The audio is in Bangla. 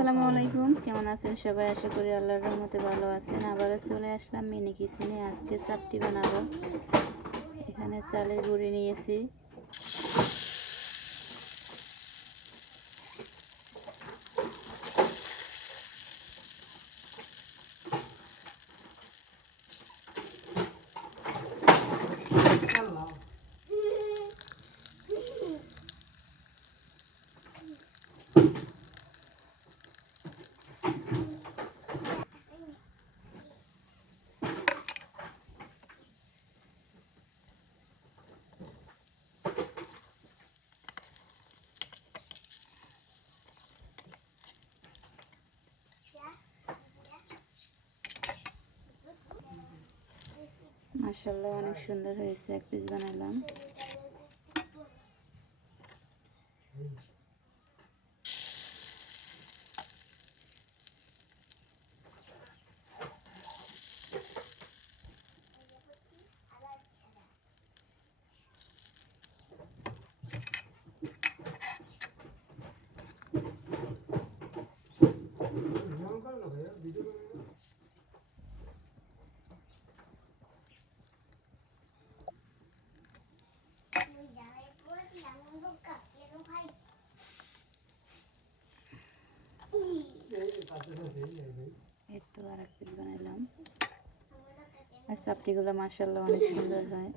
আসসালামু আলাইকুম, কেমন আছেন সবাই? আশা করি আল্লাহর রহমতে ভালো আছেন। আবারও চলে আসলাম মিনি কিচেনে। আজকে চাপটি বানাবো। এখানে চালের গুঁড়ি নিয়েছি, মাশাআল্লাহ অনেক সুন্দর হয়েছে। এক পিস বানালাম। এই তো আর এক পিস বানালাম। আর চাপটিগুলো মাশাআল্লাহ অনেক সুন্দর হয়।